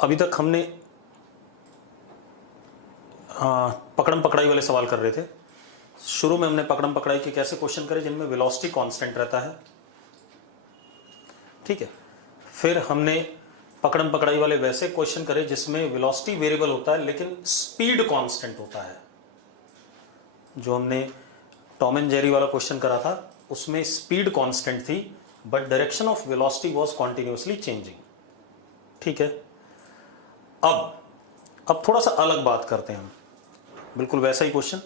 अभी तक हमने पकड़म पकड़ाई वाले सवाल कर रहे थे। शुरू में हमने पकड़म पकड़ाई के कैसे क्वेश्चन करे जिनमें वेलोसिटी कांस्टेंट रहता है, ठीक है। फिर हमने पकड़म पकड़ाई वाले वैसे क्वेश्चन करे जिसमें वेलोसिटी वेरिएबल होता है लेकिन स्पीड कांस्टेंट होता है। जो हमने टॉम एंड जेरी वाला क्वेश्चन करा था उसमें स्पीड कांस्टेंट थी but direction of velocity was continuously changing, ठीक है। अब थोड़ा सा अलग बात करते हैं हम, बिल्कुल वैसा ही क्वेश्चन।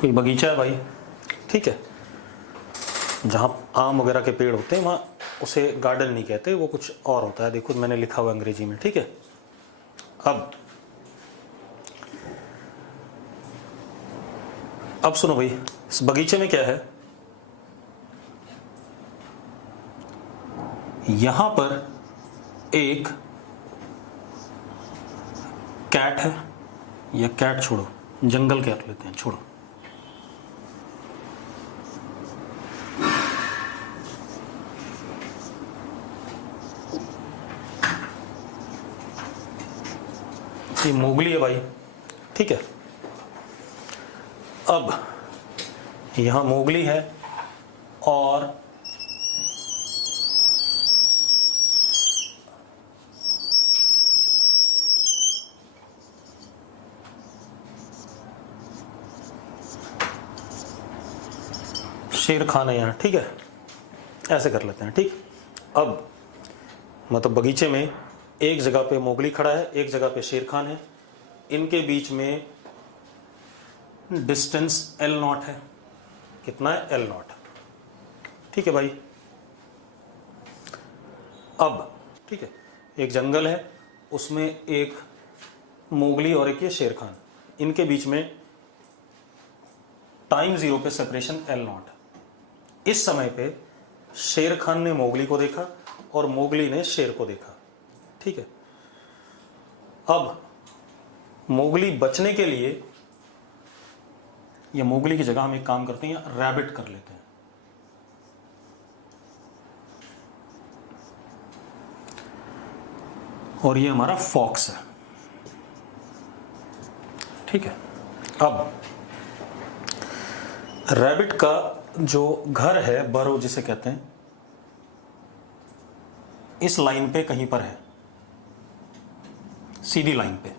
कोई बगीचा है भाई, ठीक है, जहां आम वगैरह के पेड़ होते हैं वहां उसे गार्डन नहीं कहते, वो कुछ और होता है। देखो मैंने लिखा हुआ अंग्रेजी में, ठीक है। अब सुनो भाई, इस बगीचे में क्या है, यहां पर एक कैट है, या कैट छोड़ो, जंगल कैट लेते हैं, छोड़ो। ये मोगली है भाई, ठीक है। अब यहां मोगली है और शेर खान है यहां, ठीक है। ऐसे कर लेते हैं, ठीक। अब मतलब बगीचे में एक जगह पे मोगली खड़ा है, एक जगह पे शेर खान है, इनके बीच में डिस्टेंस L0 है। कितना है? L0, ठीक है भाई। अब ठीक है, एक जंगल है, उसमें एक मोगली और एक ये शेर खान, इनके बीच में टाइम 0 पे सेपरेशन L0। इस समय पे शेर खान ने मोगली को देखा और मोगली ने शेर को देखा, ठीक है। अब मोगली बचने के लिए, या मोगली की जगह हम एक काम करते हैं, रैबिट कर लेते हैं। और ये हमारा फॉक्स है, ठीक है। अब रैबिट का जो घर है, बरो जिसे कहते हैं, इस लाइन पे कहीं पर है, सीधी लाइन पे।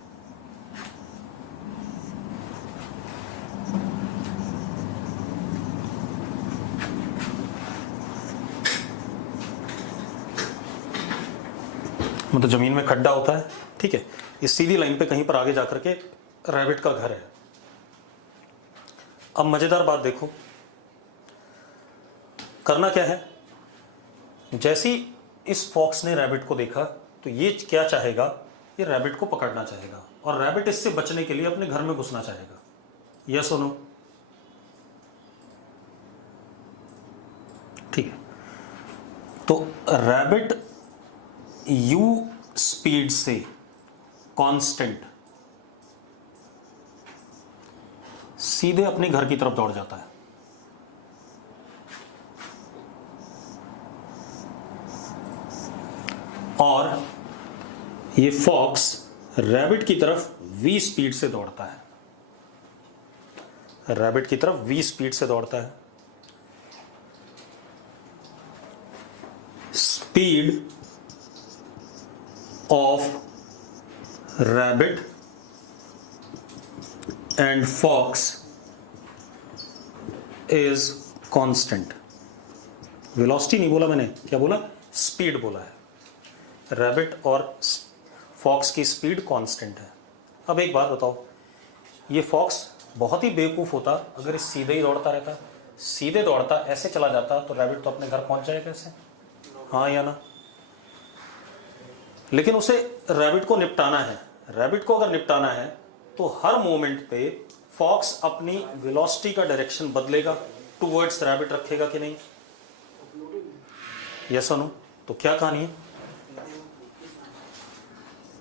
मतलब जमीन में खड्डा होता है, ठीक है। इस सीधी लाइन पे कहीं पर आगे जाकर के रैबिट का घर है। अब मजेदार बात देखो, करना क्या है, जैसी इस फॉक्स ने रैबिट को देखा तो ये क्या चाहेगा, ये रैबिट को पकड़ना चाहेगा और रैबिट इससे बचने के लिए अपने घर में घुसना चाहेगा। यस और नो? ठीक है। तो रैबिट u स्पीड से कांस्टेंट सीधे अपने घर की तरफ दौड़ जाता है। और ये फॉक्स रैबिट की तरफ v स्पीड से दौड़ता है, रैबिट की तरफ v स्पीड से दौड़ता है। Speed of rabbit and fox is constant. Velocity नहीं बोला मैंने, क्या बोला? स्पीड बोला है। रैबिट और फॉक्स की स्पीड कांस्टेंट है। अब एक बात बताओ, ये फॉक्स बहुत ही बेवकूफ होता अगर इस सीधे ही दौड़ता रहता, सीधे दौड़ता ऐसे चला जाता तो रैबिट तो अपने घर पहुंच जाए कैसे? हाँ या ना? लेकिन उसे रैबिट को निपटाना है। रैबिट को अगर निपटाना है तो हर मोमेंट पे फॉक्स अपनी वेलोसिटी का डायरेक्शन बदलेगा, टुवर्ड्स रैबिट रखेगा कि नहीं? यस और नो? तो क्या कहानी है?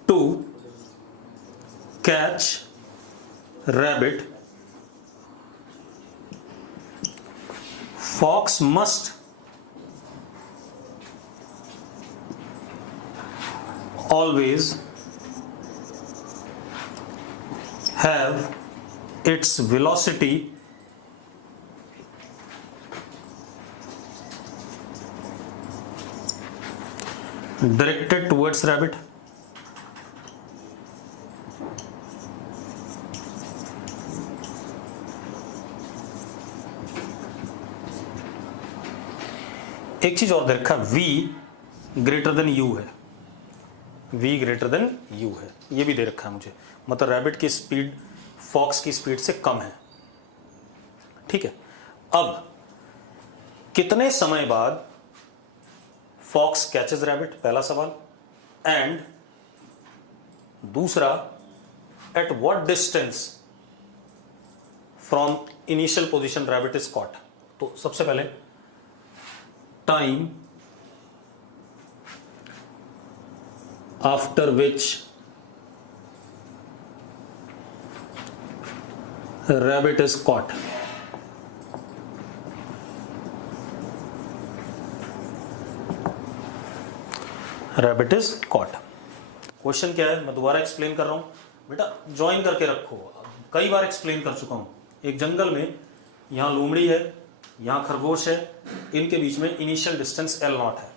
To catch rabbit fox must always have its velocity directed towards rabbit. एक चीज और दे रखा है, v ग्रेटर देन u है, v ग्रेटर देन u है, ये भी दे रखा है मुझे, मतलब रैबिट की स्पीड फॉक्स की स्पीड से कम है। ठीक है, अब कितने समय बाद फॉक्स कैचेस रैबिट, पहला सवाल, एंड दूसरा at what distance from initial position rabbit is caught. तो सबसे पहले time after which rabbit is caught. Rabbit is caught. Question क्या है, मैं दोबारा एक्सप्लेन कर रहा हूं बेटा, ज्वाइन करके रखो, कई बार एक्सप्लेन कर चुका हूं। एक जंगल में यहां लोमड़ी है, यहां खरगोश है, इनके बीच में इनिशियल डिस्टेंस L0 है,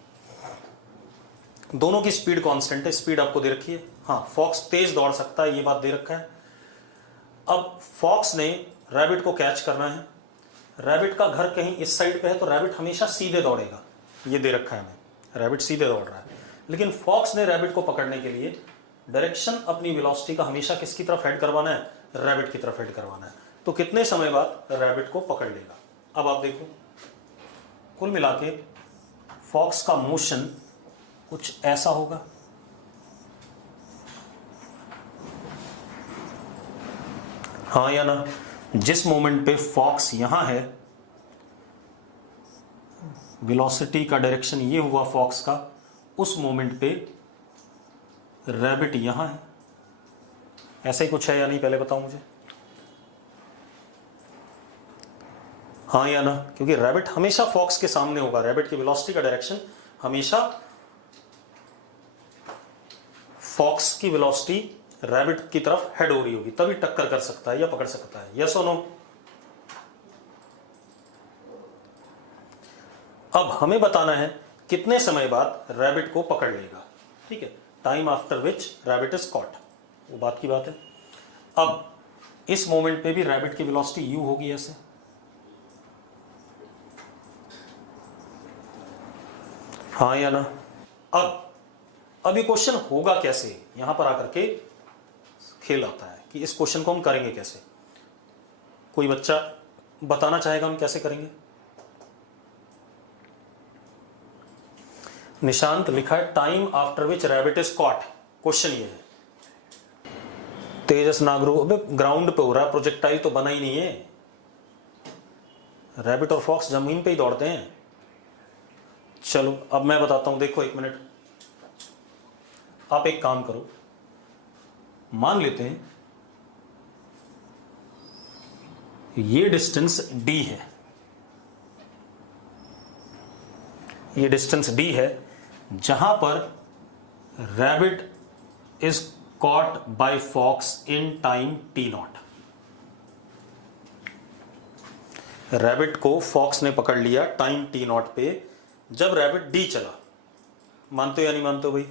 दोनों की स्पीड कांस्टेंट है, स्पीड आपको दे रखी है। हाँ, फॉक्स तेज दौड़ सकता है, ये बात दे रखा है। अब फॉक्स ने रैबिट को कैच करना है, रैबिट का घर कहीं इस साइड पे है, तो रैबिट हमेशा सीधे दौड़ेगा, ये दे रखा है हमें, रैबिट सीधे दौड़ रहा है। लेकिन फॉक्स ने रैबिट को पकड़ने के लिए डायरेक्शन अपनी वेलोसिटी का हमेशा किसकी तरफ हेड करवाना है, रैबिट की तरफ हेड करवाना है। तो कितने समय बाद रैबिट को पकड़ लेगा। अब आप देखो, कुल मिला के फॉक्स का मोशन कुछ ऐसा होगा, हाँ या ना। जिस मोमेंट पे फॉक्स यहां है, वेलोसिटी का डायरेक्शन ये हुआ फॉक्स का, उस मोमेंट पे रैबिट यहां है, ऐसा ही कुछ है या नहीं, पहले बताओ मुझे, हाँ या ना। क्योंकि रैबिट हमेशा फॉक्स के सामने होगा, रैबिट की वेलोसिटी का डायरेक्शन हमेशा फॉक्स की वेलोसिटी रैबिट की तरफ हेड हो रही होगी, तभी टक्कर कर सकता है या पकड़ सकता है, यस और नो। अब हमें बताना है कितने समय बाद रैबिट को पकड़ लेगा। ठीक है, time after which rabbit is caught, वो बात की बात है। अब इस मोमेंट पे भी रैबिट की वेलोसिटी यू होगी ऐसे, हाँ या ना। अब ये क्वेश्चन होगा कैसे, यहां पर आकर के खेल आता है कि इस क्वेश्चन को हम करेंगे कैसे। कोई बच्चा बताना चाहेगा हम कैसे करेंगे? निशांत लिखा है time after which rabbit is caught, question ये है। तेजस नागरू, अबे ग्राउंड पे हो रहा है, प्रोजेक्टाइल तो बना ही नहीं है, रैबिट और फॉक्स जमीन पे ही दौड़ते हैं। चलो अब मैं बताता हूं, देखो एक मिनट, आप एक काम करो, मान लेते हैं ये डिस्टेंस d है, ये डिस्टेंस d है, जहां पर rabbit is caught by fox in time t0। Rabbit को फॉक्स ने पकड़ लिया टाइम t0 पे, जब रैबिट d चला। मानते हो या नहीं मानते हो भाई?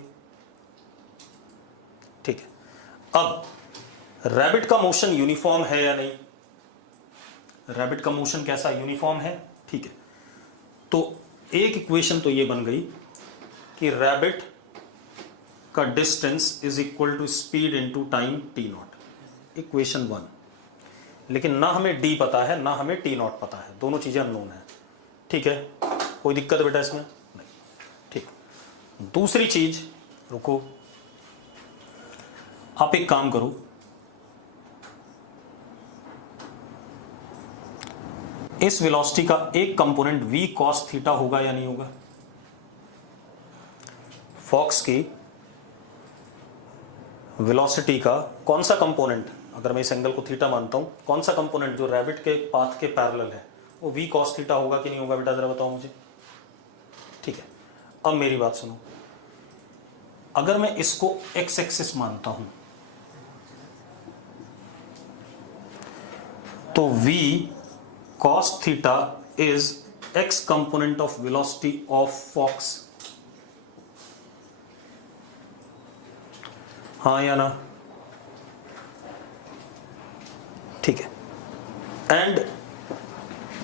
ठीक है, अब रैबिट का मोशन यूनिफॉर्म है या नहीं? रैबिट का मोशन कैसा, यूनिफॉर्म है। ठीक है, तो एक इक्वेशन तो ये बन गई कि रैबिट का distance is equal to speed into time t0, equation 1। लेकिन ना हमें d पता है ना हमें t0 पता है, दोनों चीजें अननोन है। ठीक है, कोई दिक्कत है बेटा इसमें? नहीं। ठीक, दूसरी चीज, रुको, आप एक काम करो, इस वेलोसिटी का एक कंपोनेंट v cos थीटा होगा या नहीं होगा? फॉक्स की वेलोसिटी का कौन सा कंपोनेंट, अगर मैं इस एंगल को थीटा मानता हूं, कौन सा कंपोनेंट जो रैबिट के पाथ के पैरेलल है, वो v cos थीटा होगा कि नहीं होगा बेटा, जरा बताओ मुझे। ठीक है, अब मेरी बात सुनो, अगर मैं इसको x एक्सिस मानता हूं तो v cos theta is x component of velocity of fox, हाँ या ना? ठीक है, एंड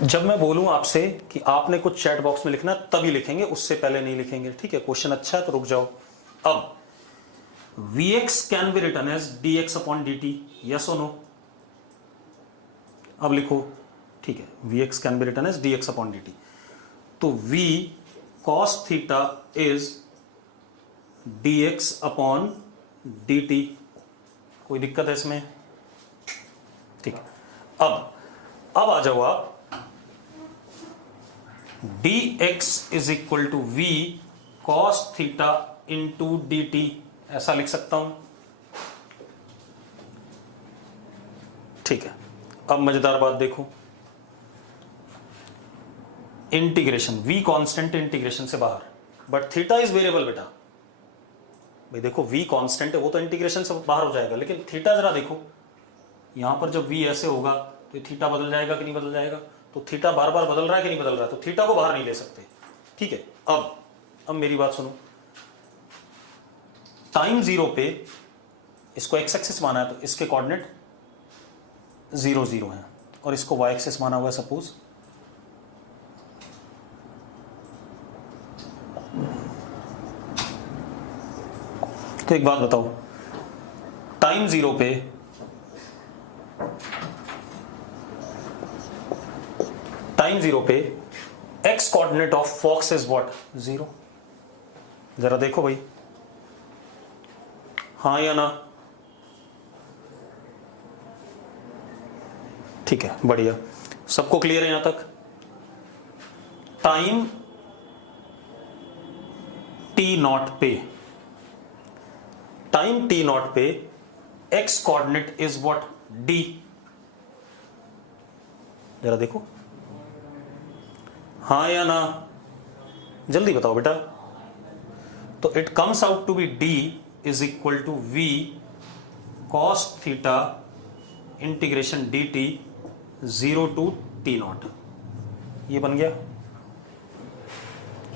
जब मैं बोलूं आपसे कि आपने कुछ चैट बॉक्स में लिखना तभी लिखेंगे, उससे पहले नहीं लिखेंगे। ठीक है, क्वेश्चन अच्छा है तो रुक जाओ। अब Vx can be written as dx upon dt, yes और नो? अब लिखो। ठीक है, Vx can be written as dx upon dt, तो v cos theta is dx upon dt। कोई दिक्कत है इसमें? ठीक है, अब आ जाओ आप, dx is equal to v cos theta into dt, ऐसा लिख सकता हूं। ठीक है, अब मजेदार बात देखो, इंटीग्रेशन, v कांस्टेंट इंटीग्रेशन से बाहर, बट थीटा इज वेरिएबल बेटा। भाई देखो v कांस्टेंट है, वो तो इंटीग्रेशन से बाहर हो जाएगा, लेकिन थीटा जरा देखो, यहां पर जब v ऐसे होगा तो थीटा बदल जाएगा कि नहीं बदल जाएगा? तो थीटा बार बार बदल रहा है कि नहीं बदल रहा है, तो थीटा को बाहर नहीं ले सकते। ठीक है, अब मेरी बात सुनो, टाइम जीरो पे इसको x एक्सिस माना है तो इसके कोऑर्डिनेट 0 0 है, और इसको y एक्सिस माना हुआ है सपोज, तो एक बात बताओ, टाइम जीरो पे x coordinate of fox is what? 0। जरा देखो भाई, हाँ या ना? ठीक है, बढ़िया, सबको क्लियर है यहां तक? टाइम t नॉट पे x coordinate is what? d। जरा देखो, हाँ या ना? जल्दी बताओ बेटा। तो it comes out to be d is equal to v cos theta integration dt 0 to t naught. ये बन गया,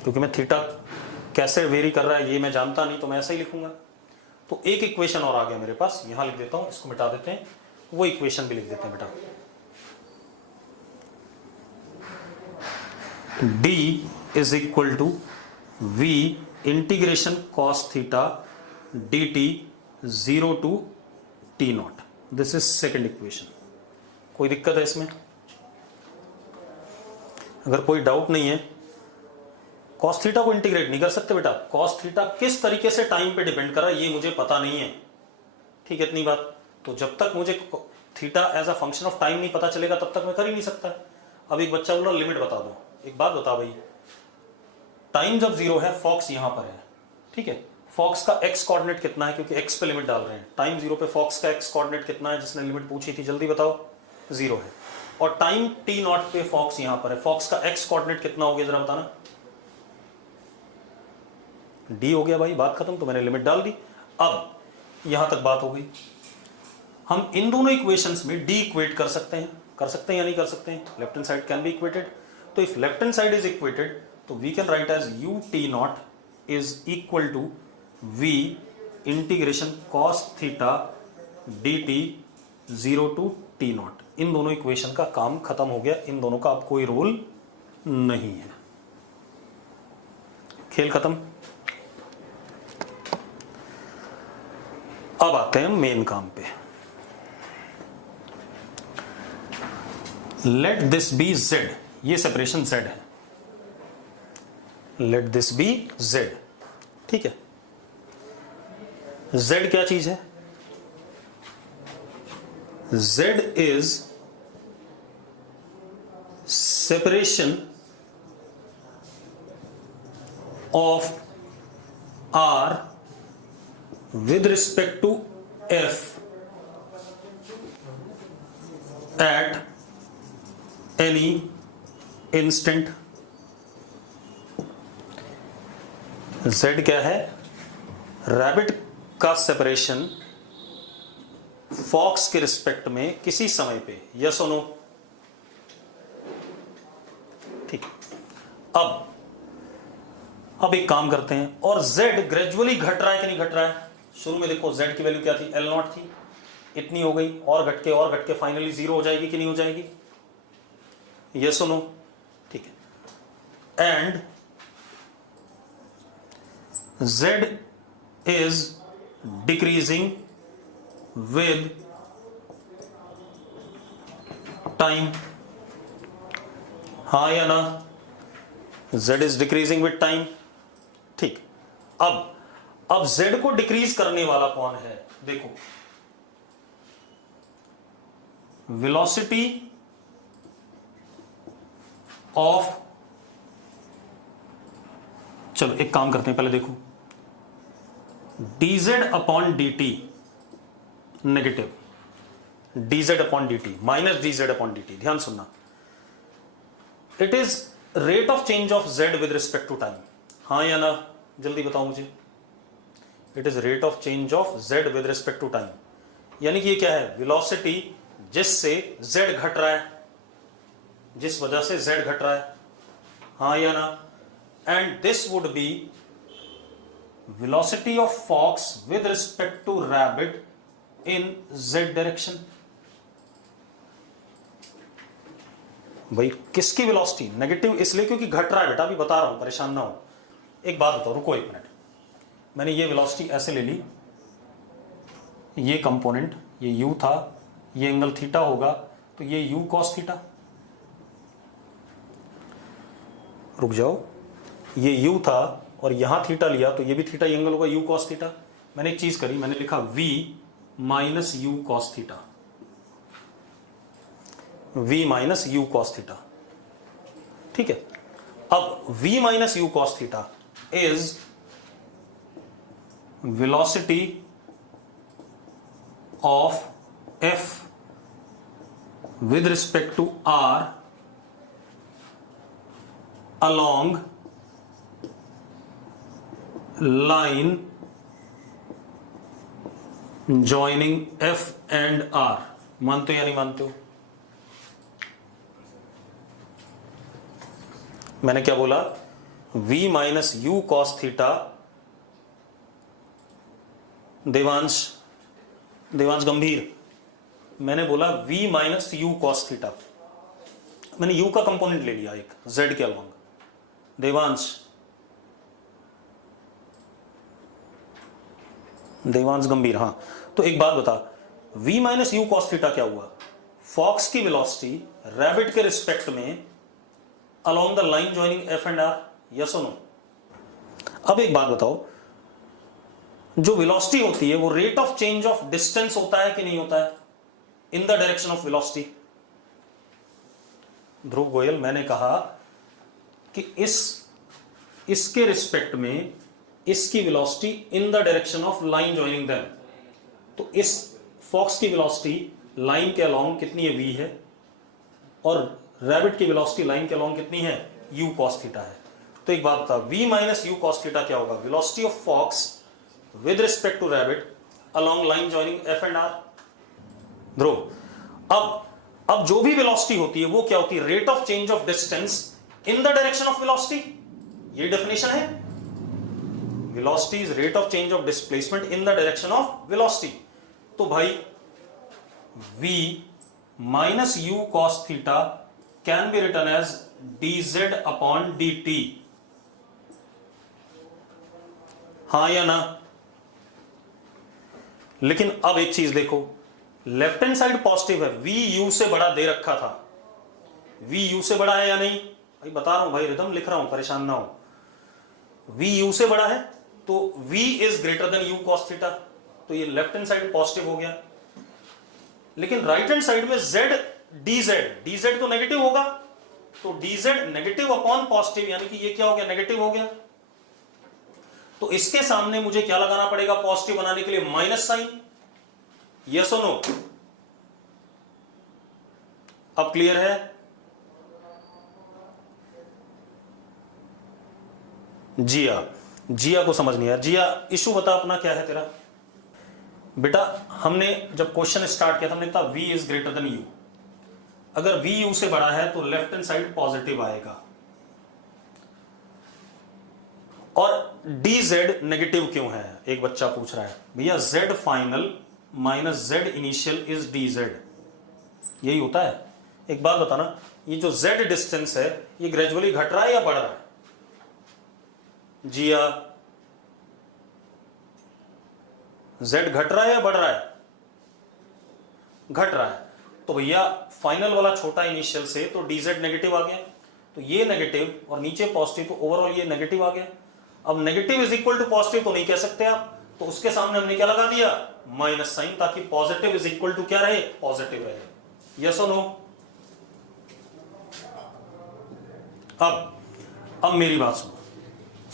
क्योंकि मैं थीटा कैसे वेरी कर रहा है ये मैं जानता नहीं, तो मैं ऐसा ही लिखूंगा। तो एक इक्वेशन और आ गया मेरे पास, यहां लिख देता हूं, इसको मिटा देते हैं, वो इक्वेशन भी लिख देते हैं बेटा। d is equal to v integration cos theta dt 0 to t naught. This is second equation. कोई दिक्कत है इसमें? अगर कोई डाउट नहीं है, cos थीटा को इंटीग्रेट नहीं कर सकते बेटा। cos थीटा किस तरीके से टाइम पे डिपेंड कर रहा है ये मुझे पता नहीं है। ठीक है, इतनी बात। तो जब तक मुझे theta as a function of time नहीं पता चलेगा तब तक मैं कर ही नहीं सकता। अब एक बच्चा बोला लिमिट बता दो। एक बात बता भाई, टाइम जब 0 है, फॉक्स यहां पर है, ठीक है, फॉक्स का x कोऑर्डिनेट कितना है, क्योंकि x पे लिमिट डाल रहे हैं। टाइम 0 पे फॉक्स का x कोऑर्डिनेट कितना है, जिसने लिमिट पूछी थी, जल्दी बताओ। 0 है। और टाइम t नॉट पे फॉक्स यहां पर है, फॉक्स का x कोऑर्डिनेट कितना हो गया, जरा बताना। d हो गया भाई, बात खत्म। तो मैंने लिमिट डाल दी। अब यहां तक बात हो गई। हम इन दोनों इक्वेशंस में d इक्वेट कर सकते हैं या नहीं कर सकते हैं? Left hand side can be equated. तो if left hand side is equated तो we can write as u t not is equal to v integration cos theta dt 0 to t not. इन दोनों इक्वेशन का काम खत्म हो गया। इन दोनों का अब कोई रोल नहीं है, खेल खत्म। अब आते हैं मेन काम पे। लेट दिस बी z, ये सेपरेशन z है। लेट दिस बी z, ठीक है। z क्या चीज है? z is separation of r with respect to f at any instant, z क्या है, रैबिट का सेपरेशन फॉक्स के रिस्पेक्ट में किसी समय पे, यस और नो। ठीक, अब एक काम करते हैं, और z ग्रेजुअली घट रहा है कि नहीं घट रहा है। शुरू में देखो z की वैल्यू क्या थी, L0 थी, इतनी हो गई, और घट के फाइनली 0 हो जाएगी कि नहीं हो जाएगी, यस और नो। ठीक है, and z is decreasing with time, हाँ या ना, z is decreasing with time। ठीक, अब z को डिक्रीज करने वाला कौन है, देखो वेलोसिटी ऑफ, चलो एक काम करते हैं, पहले देखो dz upon dt negative, dz upon dt minus dz upon dt, ध्यान सुनना, it is rate of change of z with respect to time, हाँ या ना, जल्दी बताओ मुझे। It is rate of change of z with respect to time, यानी कि ये क्या है, वेलोसिटी जिससे z घट रहा है, जिस वजह से z घट रहा है, हाँ या ना, and this would be velocity of fox with respect to rabbit in z direction। भाई किसकी वेलोसिटी नेगेटिव, इसलिए क्योंकि घट रहा है बेटा, अभी बता रहा हूं, परेशान ना हो। एक बात बताओ, रुको एक मिनट, मैंने ये वेलोसिटी ऐसे ले ली, ये कंपोनेंट ये u था, ये एंगल थीटा होगा, तो ये u cos थीटा, रुक जाओ, ये u था और यहां थीटा लिया, तो ये भी थीटा, ये एंगल होगा u cos थीटा। मैंने एक चीज करी, मैंने लिखा v minus u cos theta, v minus u cos theta. ठीक है, अब v minus u cos theta is velocity of f with respect to r along line joining f and r। मानते हो या नहीं मानते हो? मैंने क्या बोला, v minus u cos theta, Devansh गंभीर, मैंने बोला v minus u cos theta, मैंने u का कंपोनेंट ले लिया एक z के अलॉन्ग, देवांश गंभीर, हाँ। तो एक बात बता, v minus u cos theta क्या हुआ, फॉक्स की वेलोसिटी रैबिट के रिस्पेक्ट में along the line joining F and R, yes और नो। अब एक बात बताओ, जो वेलोसिटी होती है वो rate of change of distance होता है कि नहीं होता है, in the direction of velocity. Dhruv Goyal, मैंने कहा कि इसके रिस्पेक्ट में इसकी velocity in the direction of line joining them, तो इस फॉक्स की वेलोसिटी लाइन के अलोंग कितनी है, v है, और रैबिट की वेलोसिटी लाइन के अलोंग कितनी है, u cos थीटा है। तो एक बात बता, v minus u cos theta क्या होगा, velocity of fox with respect to rabbit along line joining f and r। Dhruv, अब जो भी वेलोसिटी होती है वो क्या होती है, rate of change of distance in the direction of velocity, ये डेफिनेशन है। Velocity is rate of change of displacement in the direction of velocity. तो भाई v minus u cos theta can be written as dz upon dt, हाँ या ना। लेकिन अब एक चीज देखो, लेफ्ट हैंड साइड पॉजिटिव है, v u से बड़ा दे रखा था, v u से बड़ा है या नहीं, भाई बता रहा हूं भाई, रिदम लिख रहा हूं, परेशान ना हो। v u से बड़ा है तो v is greater than u cos theta, तो ये लेफ्ट हैंड साइड पॉजिटिव हो गया। लेकिन राइट हैंड साइड में z dz तो नेगेटिव होगा, तो dz नेगेटिव अपॉन पॉजिटिव, यानी कि ये क्या हो गया, नेगेटिव हो गया। तो इसके सामने मुझे क्या लगाना पड़ेगा पॉजिटिव बनाने के लिए, माइनस साइन, यस और नो। अब क्लियर है, जिया, जिया को समझ नहीं आया। जिया इशू बता अपना क्या है तेरा। बेटा हमने जब क्वेश्चन स्टार्ट किया था हमने कहा v is greater than u। अगर v u से बड़ा है तो लेफ्ट हैंड साइड पॉजिटिव आएगा, और dz नेगेटिव क्यों है। एक बच्चा पूछ रहा है भैया z final minus z initial is dz, यही होता है। एक बात बताना, ये जो z डिस्टेंस है ये ग्रेजुअली घट रहा है या बढ़ रहा है। जिया z घट रहा है या बढ़ रहा है, घट रहा है। तो भैया फाइनल वाला छोटा इनिशियल से तो dz नेगेटिव आ गया, तो ये नेगेटिव और नीचे पॉजिटिव, तो ओवरऑल ये नेगेटिव आ गया। अब negative is equal to positive तो नहीं कह सकते आप, तो उसके सामने हमने क्या लगा दिया, माइनस साइन, ताकि पॉजिटिव इज इक्वल टू क्या रहे, पॉजिटिव रहे। यस और नो। अब मेरी बात सुनो,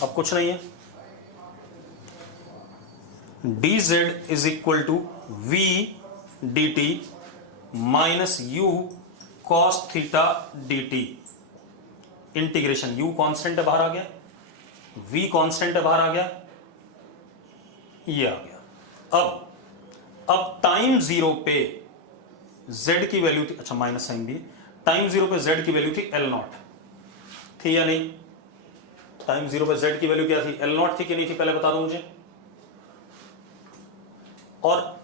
अब कुछ नहीं है, dz is equal to v dt minus u cos theta dt। Integration, u constant है बाहर आ गया, v कांस्टेंट है बाहर आ गया, ये आ गया। अब टाइम जीरो पे z की वैल्यू थी, अच्छा माइनस साइन भी, टाइम जीरो पे z की वैल्यू थी L0, थी या नहीं। टाइम जीरो पे z की वैल्यू क्या थी, L0 थी कि नहीं थी, पहले बता दो मुझे। और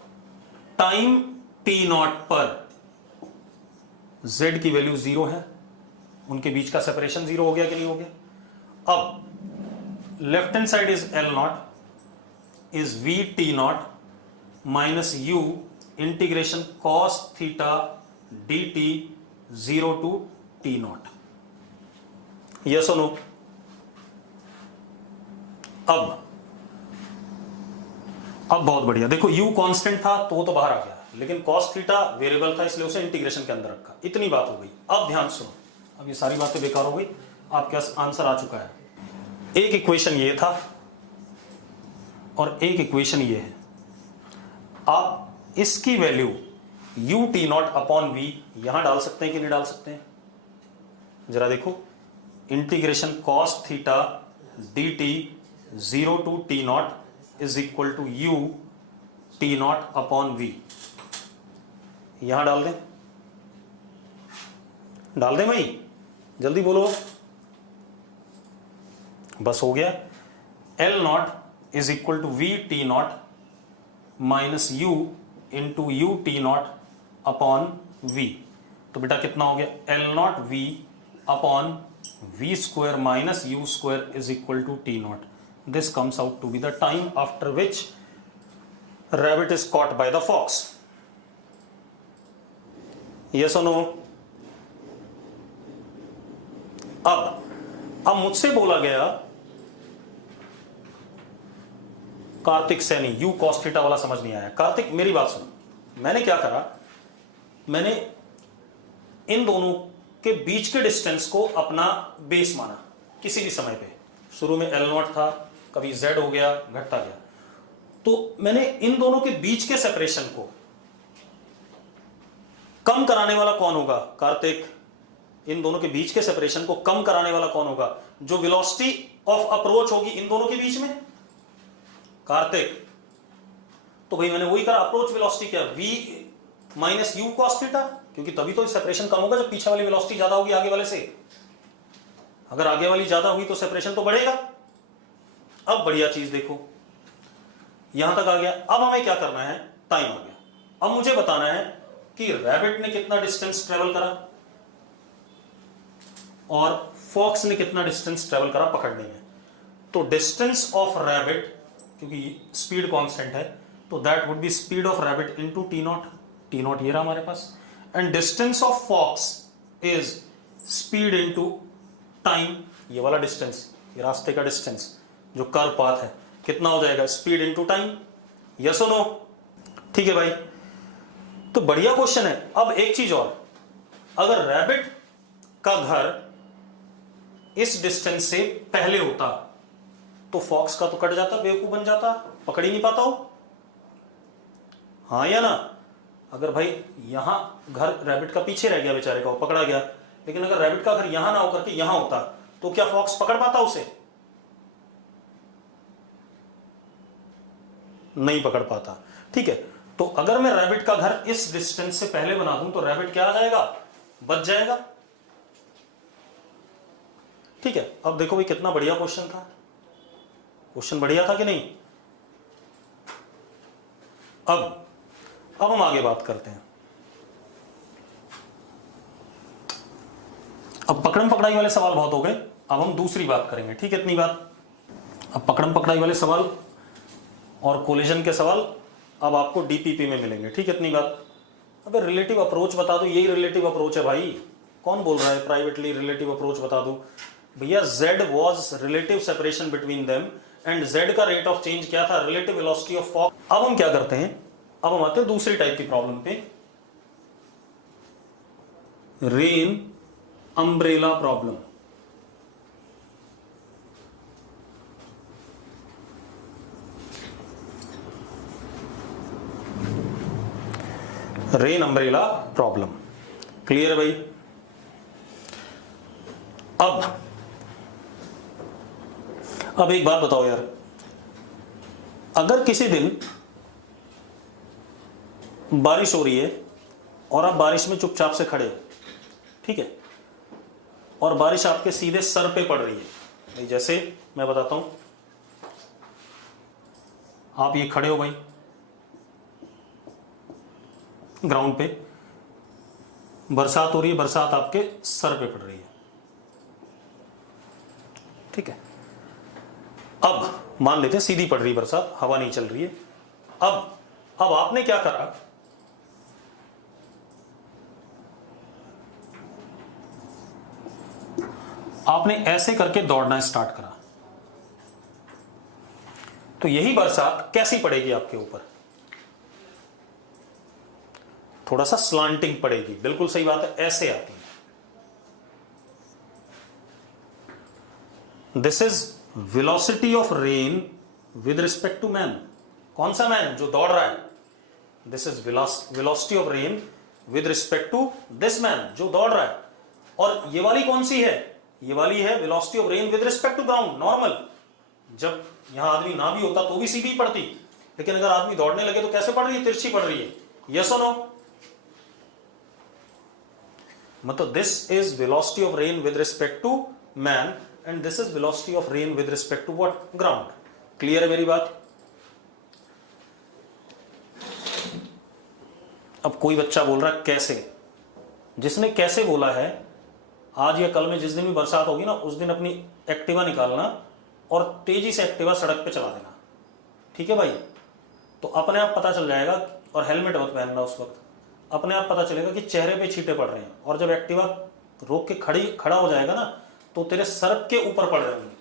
टाइम t0 पर z की वैल्यू 0 है, उनके बीच का सेपरेशन 0 हो गया कि नहीं हो गया। अब left hand side is L0 is v t0 minus u integration cos theta dt 0 to t0। Yes और नो। अब बहुत बढ़िया, देखो u कांस्टेंट था तो बाहर आ गया, लेकिन cos थीटा वेरिएबल था इसलिए उसे इंटीग्रेशन के अंदर रखा। इतनी बात हो गई। अब ध्यान सुनो, अब ये सारी बातें बेकार हो गई, आपके पास आंसर आ चुका है। एक इक्वेशन ये था और एक इक्वेशन ये है। आप इसकी value u t0 upon v यहां डाल सकते हैं कि नहीं डाल सकते हैं, जरा देखो। Integration cos theta dt 0 to t0 is equal to u t0 upon v, यहां डाल दें, डाल दें भाई, जल्दी बोलो। बस हो गया। L0 is equal to v t0 minus u into u t0 upon v। तो बेटा कितना हो गया, L0 v upon v square minus u square is equal to t0। This comes out to be the time after which rabbit is caught by the fox. Yes or no? अब मुझसे बोला गया Kartik Saini, you cos theta वाला समझ नहीं आया। कार्तिक मेरी बात सुनो, मैंने क्या करा, मैंने इन दोनों के बीच के डिस्टेंस को अपना बेस माना। किसी भी समय पे शुरू में L0 था, कभी z हो गया, घटता गया, तो मैंने इन दोनों के बीच के सेपरेशन को कम कराने वाला कौन होगा, कार्तिक। इन दोनों के बीच के सेपरेशन को कम कराने वाला कौन होगा, जो वेलोसिटी ऑफ अप्रोच होगी इन दोनों के बीच में, कार्तिक। तो भाई मैंने वही करा, अप्रोच वेलोसिटी क्या, v minus u cos theta, क्योंकि तभी तो सेपरेशन कम होगा जब पीछे वाली वेलोसिटी ज्यादा होगी आगे वाले से। अगर आगे वाली ज्यादा होगी तो सेपरेशन तो बढ़ेगा। अब बढ़िया चीज देखो, यहां तक आ गया। अब हमें क्या करना है, टाइम आ गया। अब मुझे बताना है कि रैबिट ने कितना डिस्टेंस ट्रेवल करा और फॉक्स ने कितना डिस्टेंस ट्रेवल करा पकड़ने में। तो डिस्टेंस ऑफ रैबिट, क्योंकि स्पीड कांस्टेंट है, तो that would be speed of rabbit into t0। t0 ये रहा हमारे पास, and distance of fox is speed into time, ये वाला डिस्टेंस, ये रास्ते का डिस्टेंस जो कर्व पाथ है, कितना हो जाएगा, स्पीड इनटू टाइम। यस और नो। ठीक है भाई, तो बढ़िया क्वेश्चन है। अब एक चीज और, अगर रैबिट का घर इस डिस्टेंस से पहले होता तो फॉक्स का तो कट जाता, बेवकूफ बन जाता, पकड़ ही नहीं पाता हो, हाँ या ना। अगर भाई यहां घर रैबिट का पीछे रह गया बेचारे का, वो पकड़ा गया, लेकिन अगर रैबिट का घर यहां ना होकर के यहां होता तो क्या फॉक्स पकड़ पाता उसे, नहीं पकड़ पाता। ठीक है, तो अगर मैं रैबिट का घर इस डिस्टेंस से पहले बना दूं तो रैबिट क्या आ जाएगा, बच जाएगा। ठीक है, अब देखो भाई कितना बढ़िया क्वेश्चन था, क्वेश्चन बढ़िया था कि नहीं। अब हम आगे बात करते हैं। अब पकड़म पकड़ाई वाले सवाल बहुत हो गए, अब हम दूसरी बात करेंगे। ठीक है, इतनी बात। अब पकड़म पकड़ाई वाले सवाल और कोलिजन के सवाल अब आपको डीपीपी में मिलेंगे। ठीक है, इतनी बात। अबे रिलेटिव अप्रोच बता दो, यही रिलेटिव अप्रोच है भाई, कौन बोल रहा है प्राइवेटली रिलेटिव अप्रोच बता दो भैया। z was relative separation between them and z का रेट ऑफ चेंज क्या था, रिलेटिव वेलोसिटी ऑफ फॉग। अब हम क्या करते हैं, अब हम आते हैं दूसरी टाइप की प्रॉब्लम पे, rain umbrella problem. Rain umbrella problem, clear है भाई। अब एक बात बताओ यार, अगर किसी दिन बारिश हो रही है और आप बारिश में चुपचाप से खड़े हो, ठीक है, और बारिश आपके सीधे सर पे पड़ रही है, जैसे मैं बताता हूं, आप ये खड़े हो भाई ग्राउंड पे, बरसात हो रही है, बरसात आपके सर पे पड़ रही है। ठीक है, अब मान लेते हैं सीधी पड़ रही बरसात, हवा नहीं चल रही है। अब आपने क्या करा, आपने ऐसे करके दौड़ना स्टार्ट करा, तो यही बरसात कैसी पड़ेगी आपके ऊपर, थोड़ा सा स्लांटिंग पड़ेगी। बिल्कुल सही बात है, ऐसे आती है। This is velocity of rain with respect to man. कौन सा मैन, जो दौड़ रहा है। This is velocity of rain with respect to this man, जो दौड़ रहा है। और ये वाली कौन सी है, ये वाली है velocity of rain with respect to ground, normal. जब यहां आदमी ना भी होता तो भी सीधी पड़ती, लेकिन अगर आदमी दौड़ने लगे तो कैसे पड़ रही है, तिरछी पड़ रही है। यस और नो। मतलब this is velocity of rain with respect to man and this is velocity of rain with respect to what, ground. Clear है मेरी बात। अब कोई बच्चा बोल रहा है कैसे, जिसने कैसे बोला है, आज या कल में जिस दिन भी बरसात होगी ना, उस दिन अपनी एक्टिवा निकालना और तेजी से एक्टिवा सड़क पे चला देना। ठीक है भाई, तो अपने आप पता चल जाएगा, और हेलमेट मत पहनना उस वक्त, अपने आप पता चलेगा कि चेहरे पे छींटे पड़ रहे हैं। और जब एक्टिवा रोक के खड़ा हो जाएगा ना, तो तेरे सर के ऊपर पड़ जाएंगे।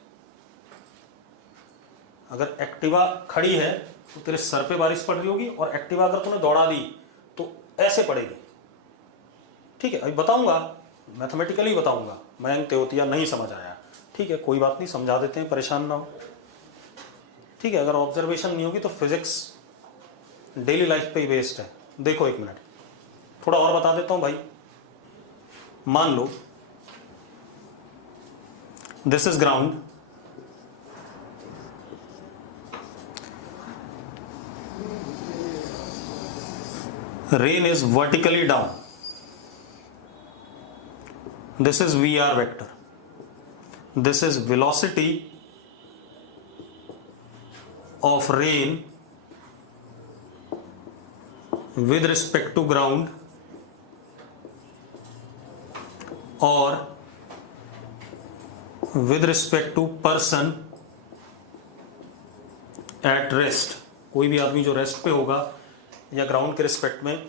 अगर एक्टिवा खड़ी है तो तेरे सर पे बारिश पड़ रही होगी, और एक्टिवा अगर तूने दौड़ा दी तो ऐसे पड़ेगी। ठीक है, अभी बताऊंगा, मैथमेटिकली बताऊंगा। मयंक तेवतिया नहीं समझ आया, ठीक है, कोई बात नहीं, समझा देते हैं, परेशान ना हो। ठीक है, अगर ऑब्जर्वेशन नहीं होगी तो फिजिक्स डेली लाइफ पे ही बेस्ड है। देखो एक मिनट, थोड़ा और बता देता हूं भाई। मान लो this is ground, rain is vertically down, this is VR vector, this is velocity of rain with respect to ground or with respect to person at rest। कोई भी आदमी जो रेस्ट पे होगा या ग्राउंड के रिस्पेक्ट में,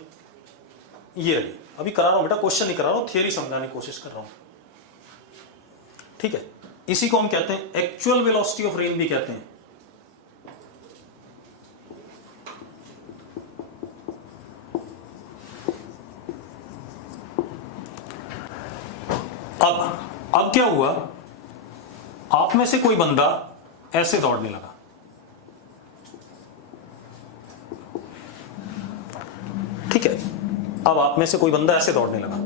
ये रही। अभी करा रहा हूं बेटा, क्वेश्चन नहीं करा रहा हूं, थियरी समझाने की कोशिश कर रहा हूं। ठीक है, इसी को हम कहते हैं एक्चुअल वेलोसिटी ऑफ रेन भी कहते हैं। अब क्या हुआ, आप में से कोई बंदा ऐसे दौड़ने लगा, ठीक है, अब आप में से कोई बंदा ऐसे दौड़ने लगा,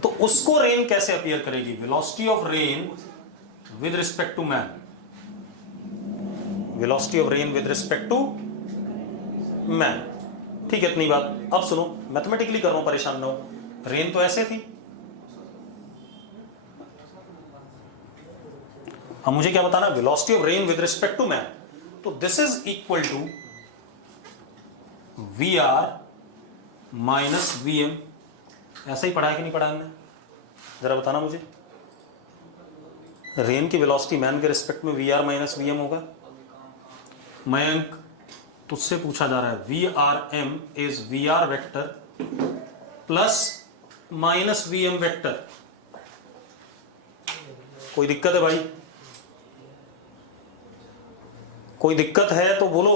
तो उसको रेन कैसे अपीयर करेगी, velocity of rain with respect to man, velocity of rain with respect to man. ठीक है, इतनी बात। अब सुनो, मैथमेटिकली कर रहा हूं, परेशान ना हो। रेन तो ऐसे थी, अब मुझे क्या बताना, velocity of rain with respect to man. तो this is equal to V R minus V M. ऐसा ही पढ़ा है कि नहीं पढ़ा हमने, जरा बताना मुझे। रेन की वेलोसिटी मैन के रिस्पेक्ट में V R minus V M होगा। मयंक, तुझसे पूछा जा रहा है V R M is V R vector plus minus V M vector. कोई दिक्कत है भाई? कोई दिक्कत है तो बोलो।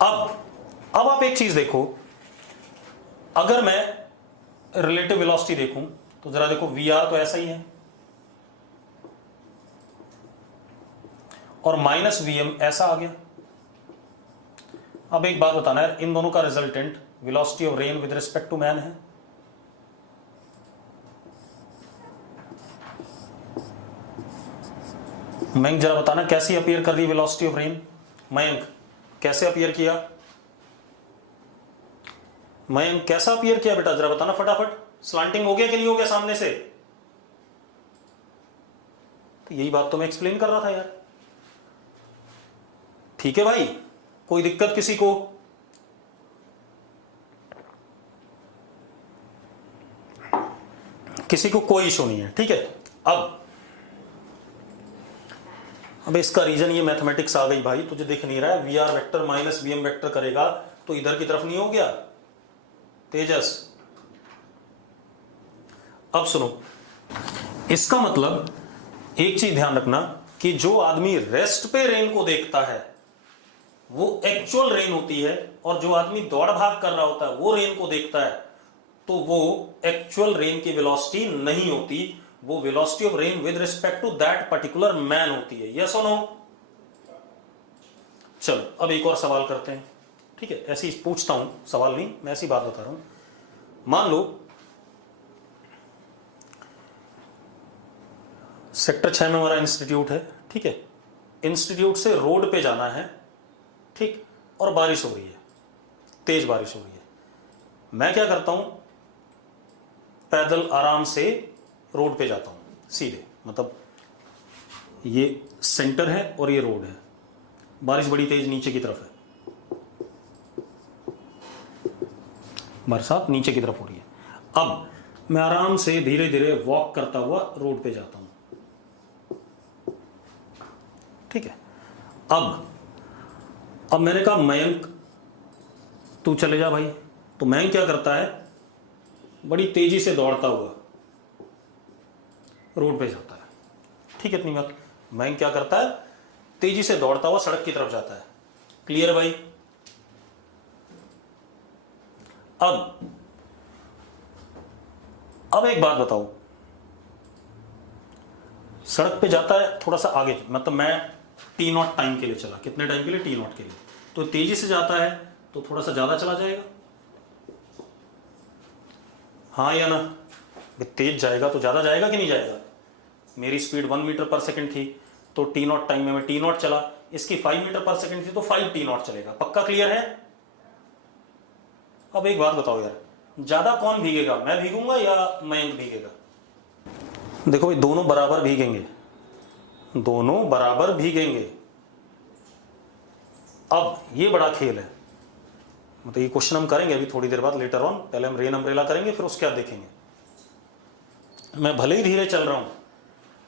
अब आप एक चीज देखो, अगर मैं रिलेटिव वेलोसिटी देखूं तो जरा देखो, वी आर तो ऐसा ही है और माइनस वी एम ऐसा आ गया। अब एक बात बताना है, इन दोनों का resultant velocity of rain with respect to man है। मयंक जरा बताना कैसी अपीयर कर रही वेलोसिटी ऑफ रेन। मयंक कैसे अपीयर किया? मयंक कैसा अपीयर किया बेटा, जरा बताना फटाफट। स्लांटिंग हो गया कि नहीं हो गया सामने से? तो यही बात तो मैं एक्सप्लेन कर रहा था यार। ठीक है भाई, कोई दिक्कत किसी को? किसी को कोई इशू नहीं है? ठीक है। अब इसका रीजन ये मैथमेटिक्स आ गई भाई, तुझे दिख नहीं रहा है? V R vector minus V M vector करेगा तो इधर की तरफ नहीं हो गया तेजस? अब सुनो, इसका मतलब एक चीज ध्यान रखना कि जो आदमी रेस्ट पे रेन को देखता है वो एक्चुअल रेन होती है, और जो आदमी दौड़ भाग कर रहा होता है वो रेन को देखता है तो वो एक्चुअल रेन की वेलोसिटी नहीं होती, वो velocity of rain with respect to that particular man होती है। यस और नो? चलो अब एक और सवाल करते हैं। ठीक है, ऐसी पूछता हूं, सवाल नहीं, मैं ऐसी बात बता रहा हूं। मान लो सेक्टर 6 में हमारा इंस्टीट्यूट है। ठीक है, इंस्टीट्यूट से रोड पे जाना है, ठीक, और बारिश हो रही है, तेज बारिश हो रही है। मैं क्या करता हूं, पैदल आराम से रोड पे जाता हूं सीधे, मतलब ये सेंटर है और ये रोड है, बारिश बड़ी तेज नीचे की तरफ है, बरसात नीचे की तरफ हो रही है। अब मैं आराम से धीरे धीरे वॉक करता हुआ रोड पे जाता हूं। ठीक है, अब मैंने कहा मयंक तू चले जा भाई, तो मयंक क्या करता है, बड़ी तेजी से दौड़ता हुआ रोड पे जाता है। ठीक है, इतनी बात। मयंक क्या करता है, तेजी से दौड़ता हुआ सड़क की तरफ जाता है। क्लियर भाई? अब एक बात बताओ, सड़क पे जाता है थोड़ा सा आगे, मतलब मैं टी नॉट टाइम के लिए चला, कितने टाइम के लिए? टी नॉट के लिए। तो तेजी से जाता है तो थोड़ा सा ज्यादा चला जाएगा, हाँ या ना? तेज जाएगा तो ज्यादा जाएगा कि नहीं जाएगा? मेरी स्पीड 1 मीटर पर सेकंड थी तो टी नॉट टाइम में मैं टी नॉट चला, इसकी 5 मीटर पर सेकंड थी तो 5 टी नॉट चलेगा। पक्का क्लियर है? अब एक बात बताओ यार, ज्यादा कौन भीगेगा, मैं भीगूंगा या मयंक भीगेगा? देखो भाई, दोनों बराबर भीगेंगे, दोनों बराबर भीगेंगे। अब ये बड़ा खेल है, मतलब ये क्वेश्चन हम करेंगे अभी थोड़ी देर बाद, लेटर ऑन। पहले हम रेन अम्ब्रेला करेंगे, फिर उसके बाद देखेंगे। मैं भले ही धीरे चल रहा हूं,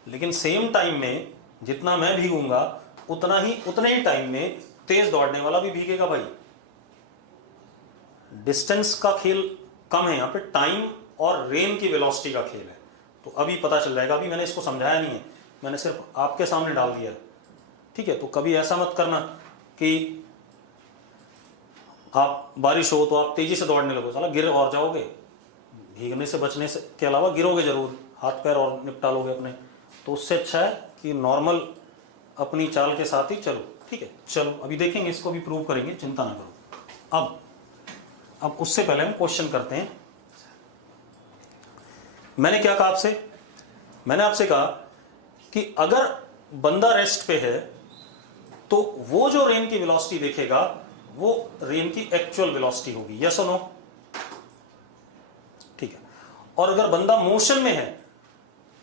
लेकिन सेम टाइम में जितना मैं भीगूंगा उतने ही टाइम में तेज दौड़ने वाला भी भीगेगा भाई। डिस्टेंस का खेल कम है, यहां पे टाइम और रेन की वेलोसिटी का खेल है। तो अभी पता चल जाएगा, अभी मैंने इसको समझाया नहीं है, मैंने सिर्फ आपके सामने डाल दिया। ठीक है, तो कभी ऐसा मत करना कि आप बारिश हो तो आप तेजी से दौड़ने लगो, साला गिर और जाओगे। भीगने से बचने से के अलावा गिरोगे जरूर, हाथ पैर और निपटा लोगे अपने। तो उससे अच्छा है कि नॉर्मल अपनी चाल के साथ ही चलो। ठीक है, चलो अभी देखेंगे, इसको भी प्रूव करेंगे, चिंता ना करो। अब उससे पहले हम क्वेश्चन करते हैं। मैंने क्या कहा आपसे? मैंने आपसे कहा कि अगर बंदा रेस्ट पे है तो वो जो रेन की वेलोसिटी देखेगा वो रेन की एक्चुअल वेलोसिटी होगी, यस और नो? ठीक है। और अगर बंदा मोशन में है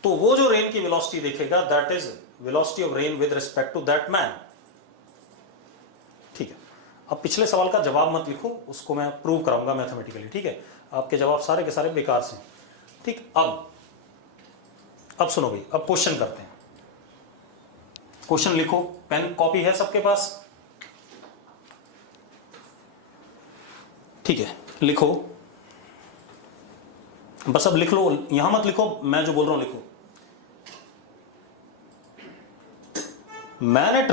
तो वो जो रेन की वेलोसिटी देखेगा that is velocity of rain with respect to that man. ठीक है। अब पिछले सवाल का जवाब मत लिखो, उसको मैं प्रूव कराऊंगा मैथमेटिकली, ठीक है? आपके जवाब सारे के सारे बेकार से। ठीक, अब सुनो भाई, अब क्वेश्चन करते हैं। क्वेश्चन लिखो, पेन कॉपी है सबके पास? ठीक है, लिखो। बस अब लिख लो, यहां मत लिखो, मैं जो बोल रहा हूं लिखो। Man at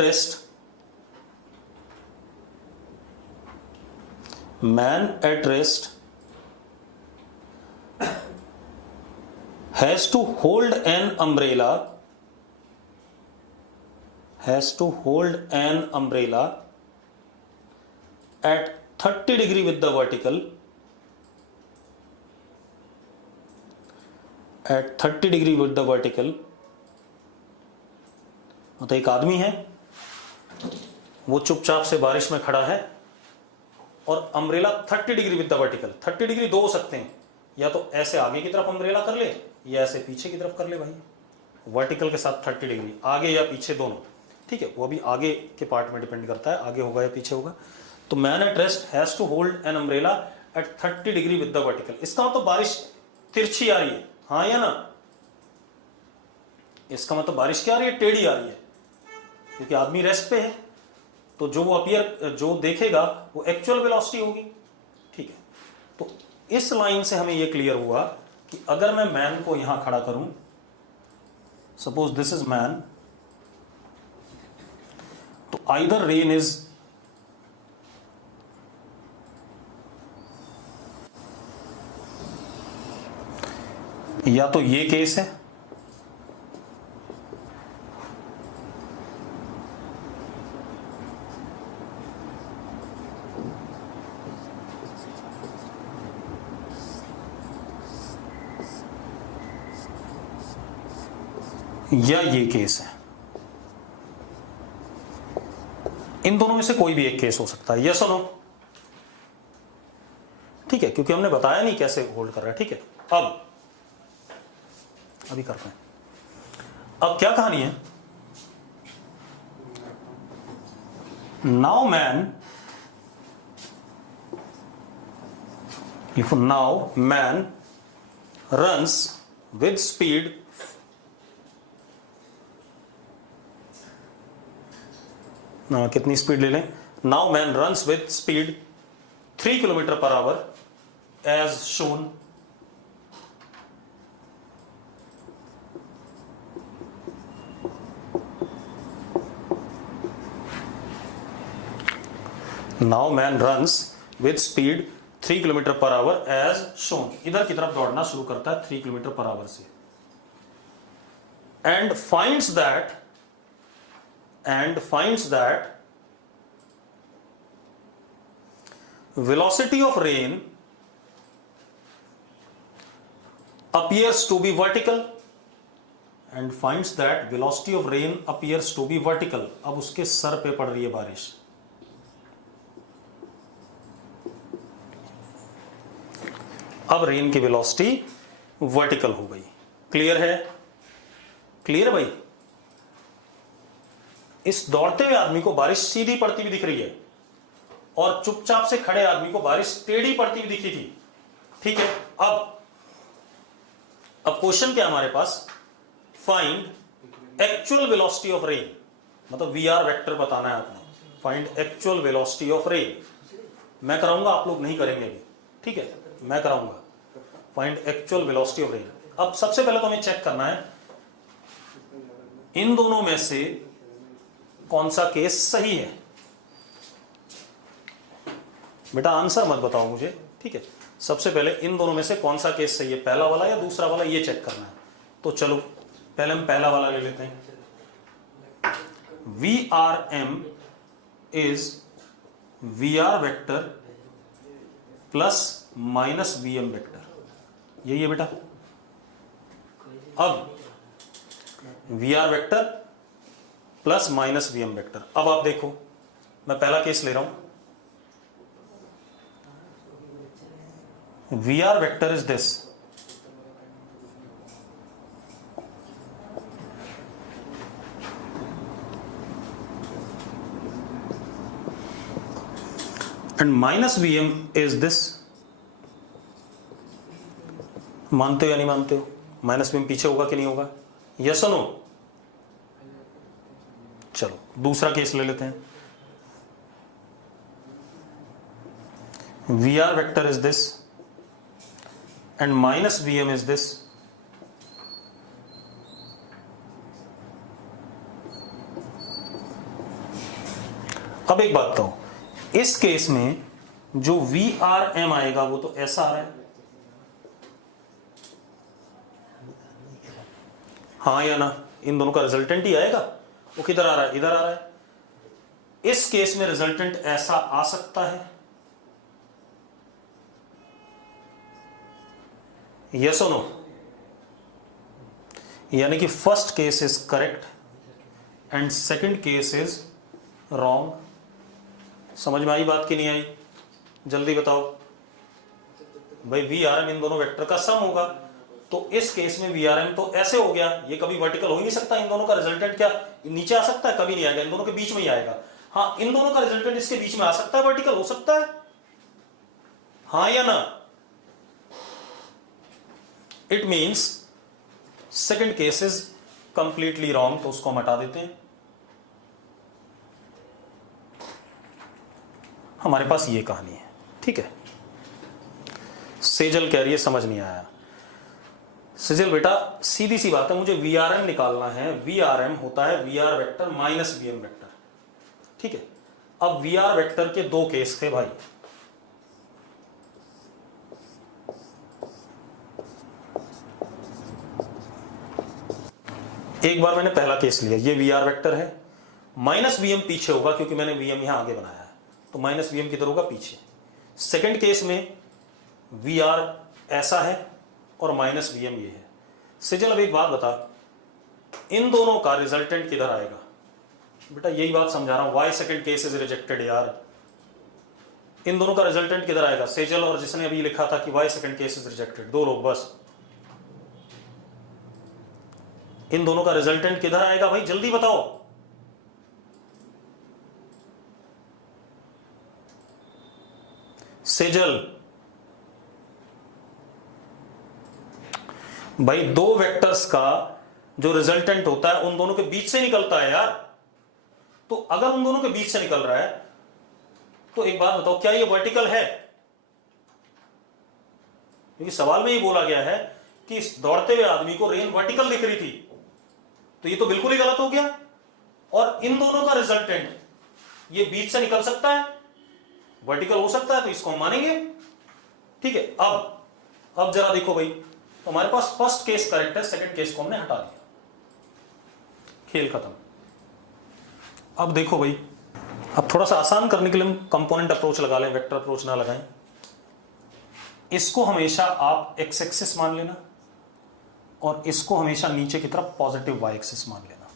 rest has to hold an umbrella at 30 degree with the vertical, मतलब एक आदमी है, वो चुपचाप से बारिश में खड़ा है और umbrella 30 degree with the vertical. 30 degree दो हो सकते हैं, या तो ऐसे आगे की तरफ अम्ब्रेला कर ले या ऐसे पीछे की तरफ कर ले भाई। वर्टिकल के साथ 30 डिग्री, आगे या पीछे दोनों, ठीक है? वो भी आगे के पार्ट में डिपेंड करता है, आगे होगा या पीछे होगा। तो man at rest has to hold an umbrella at 30 degree with the vertical. इसका मतलब बारिश तिरछी आ रही है, हाँ या ना? इसका मतलब बारिश क्या आ रही है? टेढ़ी आ रही है, क्योंकि आदमी रेस्ट पे है। तो जो वो जो देखेगा वो एक्चुअल वेलोसिटी होगी, ठीक है? तो इस लाइन से हमें ये क्लियर हुआ कि अगर मैं मैन को यहां खड़ा करूं, सपोज दिस इज मैन, तो आइदर रेन इज या तो ये केस है, या ये केस है। इन दोनों में से कोई भी एक केस हो सकता है, यस और नो? ठीक है, क्योंकि हमने बताया नहीं कैसे होल्ड कर रहा है, ठीक है? अभी करते हैं। अब क्या कहानी है? नाउ मैन, लिखो, now man runs with speed कितनी स्पीड ले लें? Now man runs with speed 3 kilometre per hour as shown. Now man runs with speed 3 kilometre per hour as shown. इधर की तरफ दौड़ना शुरू करता है 3 किलोमीटर पर आवर से, and finds that velocity of rain appears to be vertical, and finds that velocity of rain appears to be vertical। अब उसके सर पे पड़ रही है बारिश। अब रेन की वेलोसिटी वर्टिकल हो गई। क्लियर है? क्लियर है भाई? इस दौड़ते हुए आदमी को बारिश सीधी पड़ती हुई दिख रही है और चुपचाप से खड़े आदमी को बारिश टेढ़ी पड़ती हुई दिखी थी, ठीक है? अब क्वेश्चन क्या हमारे पास? Find actual velocity of rain, मतलब वीआर वेक्टर बताना है आपने। Find actual velocity of rain मैं कराऊंगा, आप लोग नहीं करेंगे अभी, ठीक है? मैं कराऊंगा। Find actual velocity of rain. अब सबसे पहले तो हमें चेक करना है इन दोनों में से कौन सा केस सही है। बेटा आंसर मत बताओ मुझे, ठीक है? सबसे पहले इन दोनों में से कौन सा केस सही है, पहला वाला या दूसरा वाला, ये चेक करना है। तो चलो पहले हम पहला वाला ले लेते हैं। V R M is V R vector plus minus V M vector, यही है बेटा। अब V R vector plus minus V M vector. अब आप देखो, मैं पहला केस ले रहा हूं, V R vector is this, and minus V M is this. मानते हो या नहीं मानते हो? माइनस वी एम पीछे होगा कि नहीं होगा? यस और नो? चलो दूसरा केस ले लेते हैं, V R vector is this and minus V M is this. अब एक बात बताओ, इस केस में जो वी आर एम आएगा वो तो ऐसा आ रहा है, हाँ या ना? इन दोनों का रिजल्टेंट ही आएगा। वो किधर आ रहा है? इधर आ रहा है। इस केस में रिजल्टेंट ऐसा आ सकता है, यस और नो? यानी कि first case is correct and second case is wrong. समझ में आई बात कि नहीं आई? जल्दी बताओ भाई। वी आर एम इन दोनों वेक्टर का सम होगा, तो इस केस में वी आर एम तो ऐसे हो गया, ये कभी वर्टिकल हो ही नहीं सकता। इन दोनों का रिजल्टेंट क्या नीचे आ सकता है? कभी नहीं आएगा, इन दोनों के बीच में ही आएगा। हाँ, इन दोनों का रिजल्टेंट इसके बीच में आ सकता है, वर्टिकल हो सकता है, हाँ या ना? It means second case is completely wrong, तो उसको हम हटा देते हैं। हमारे पास ये कहानी है, ठीक है। सेजल कह रही है समझ नहीं आया। सेजल बेटा सीधी सी बात है, मुझे वी आर एम निकालना है। वी आर एम होता है V R vector minus V M vector, ठीक है। अब वी आर वेक्टर के दो केस थे भाई, एक बार मैंने पहला केस लिया, ये वी आर वेक्टर है, माइनस वी एम पीछे होगा क्योंकि मैंने वी एम यहां आगे बनाया है, तो माइनस वी एम किधर होगा? पीछे। सेकंड केस में वी आर ऐसा है और माइनस वी एम ये है। सेजल अब एक बात बता, इन दोनों का रिजल्टेंट किधर आएगा? बेटा यही बात समझा रहा हूं, why second case is rejected यार। इन दोनों का रिजल्टेंट किधर आएगा? सेजल और जिसने अभी लिखा था कि why second case is rejected, दो लोग बस। इन दोनों का रिजल्टेंट किधर आएगा भाई? जल्दी बताओ। सेजल भाई, दो वेक्टर्स का जो रिजल्टेंट होता है उन दोनों के बीच से निकलता है यार। तो अगर उन दोनों के बीच से निकल रहा है तो एक बात बताओ, क्या ये वर्टिकल है? क्योंकि सवाल में ये बोला गया है कि इस दौड़ते हुए आदमी को रेन वर्टिकल दिख रही थी, तो ये तो बिल्कुल ही गलत हो गया। और इन दोनों का रिजल्टेंट ये बीच से निकल सकता है, वर्टिकल हो सकता है, तो इसको हम मानेंगे, ठीक है। अब जरा देखो भाई, तो हमारे पास फर्स्ट केस करेक्ट है, सेकंड केस को हमने हटा दिया, खेल खत्म। अब देखो भाई, अब थोड़ा सा आसान करने के लिए हम कंपोनेंट अप्रोच लगा लें, वेक्टर अप्रोच ना लगाएं। इसको हमेशा आप एक्स एक्सिस मान लेना और इसको हमेशा नीचे की तरफ पॉजिटिव वाई एक्सिस मान लेना।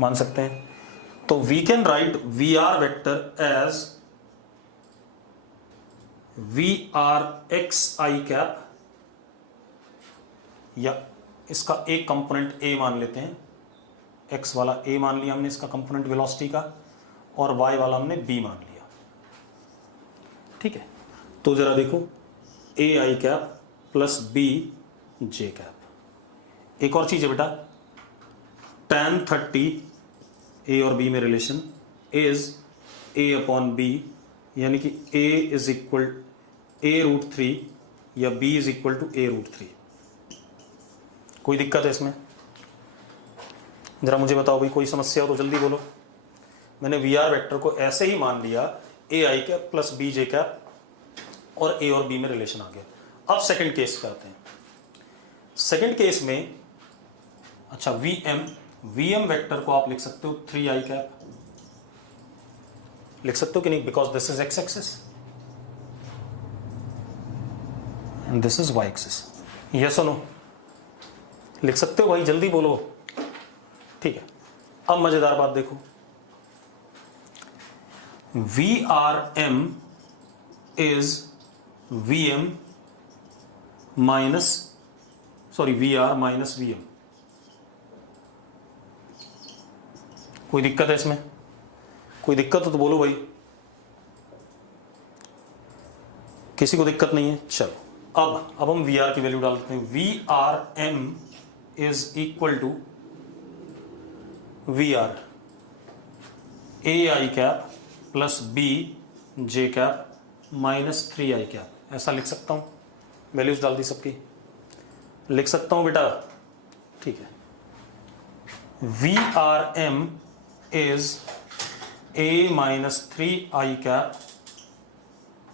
मान सकते हैं? तो we can write V R vector as V R X I cap, या इसका एक कंपोनेंट ए मान लेते हैं, एक्स वाला ए मान लिया हमने इसका कंपोनेंट वेलोसिटी का, और वाई वाला हमने बी मान लिया, ठीक है। तो जरा देखो, A I cap plus B J cap. एक और चीज है बेटा, tan 30 ए और बी में relation is A upon B, यानी कि a इज इक्वल a√3 या b is equal to a√3। कोई दिक्कत है इसमें? जरा मुझे बताओ भाई, कोई समस्या हो तो जल्दी बोलो। मैंने वी आर वेक्टर को ऐसे ही मान लिया, A I cap plus B J cap, और ए और बी में रिलेशन आ गया। अब सेकंड केस पे आते हैं। सेकंड केस में अच्छा, वी एम वेक्टर को आप लिख सकते हो 3i कैप, लिख सकते हो कि नहीं? Because this is X axis and this is Y axis. Yes और नो? लिख सकते हो भाई, जल्दी बोलो। ठीक है, अब मजेदार बात देखो, VRM is VM minus VR minus VM। कोई दिक्कत है इसमें? कोई दिक्कत हो तो बोलो भाई, किसी को दिक्कत नहीं है? चलो अब हम VR की वैल्यू डाल देते हैं। VRM is equal to VR AI cap plus B J cap minus 3I cap, ऐसा लिख सकता हूं? वैल्यूज डाल दी सबकी, लिख सकता हूं बेटा? ठीक है, VRM is A minus 3I cap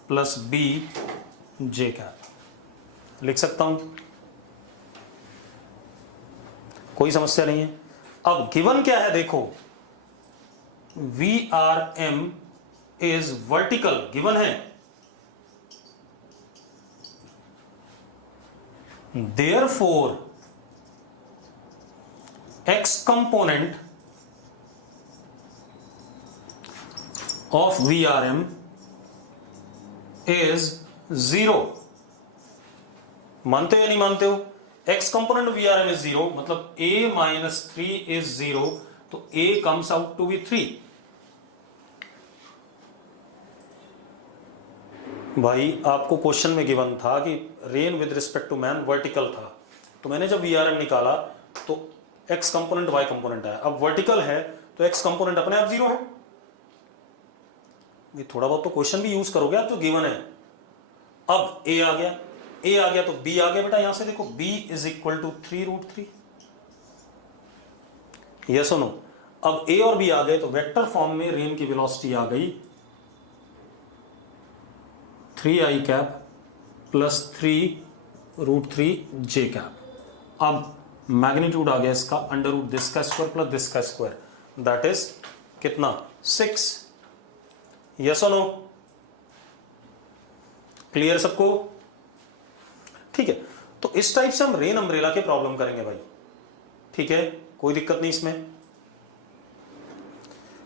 plus B J cap, लिख सकता हूं? कोई समस्या नहीं है। अब गिवन क्या है देखो, VRM इज वर्टिकल, गिवन है, therefore x component of VRM is 0। मानते हो या नहीं मानते हो? x कंपोनेंट VRM is 0, मतलब a minus 3 is 0, तो a comes out to be 3। भाई आपको क्वेश्चन में गिवन था कि rain with respect to man vertical था, तो मैंने जब VRM निकाला तो x कंपोनेंट y कंपोनेंट आया। अब वर्टिकल है तो x कंपोनेंट अपने आप 0 है। ये थोड़ा बहुत तो क्वेश्चन भी यूज करोगे आप, जो गिवन है। अब a आ गया तो b आ गया बेटा, यहां से देखो b is equal to 3√3, yes और नो? अब a और b आ गए तो वेक्टर फॉर्म में रेन की वेलोसिटी आ गई 3I cap plus 3√3 j cap. अब मैग्नीट्यूड आ गया इसका अंडर रूट दिस का स्क्वायर प्लस दिस का स्क्वायर, दैट इज कितना? 6, यस और नो? क्लियर सबको? ठीक है, तो इस टाइप से हम रेन अम्ब्रेला के प्रॉब्लम करेंगे भाई, ठीक है, कोई दिक्कत नहीं इसमें।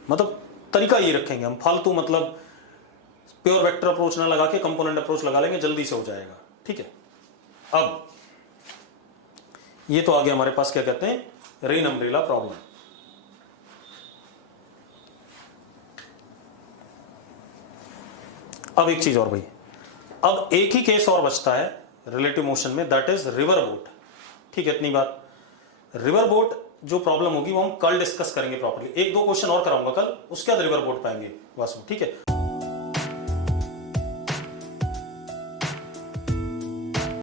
मतलब तरीका ये रखेंगे हम, फालतू मतलब प्योर वेक्टर अप्रोच ना लगा के कंपोनेंट अप्रोच लगा लेंगे, जल्दी से हो जाएगा, ठीक है। अब ये तो आ गया हमारे पास, क्या कहते हैं, रेन अम्ब्रेला प्रॉब्लम। अब एक चीज और भाई, अब एक ही केस और बचता है रिलेटिव मोशन में, दैट इज रिवर बोट, ठीक है। इतनी बात, रिवर बोट जो प्रॉब्लम होगी वो हम कल डिस्कस करेंगे प्रॉपर्ली। 1-2 क्वेश्चन और कराऊंगा कल, उसके बाद रिवर बोट पाएंगे वासु, ठीक है।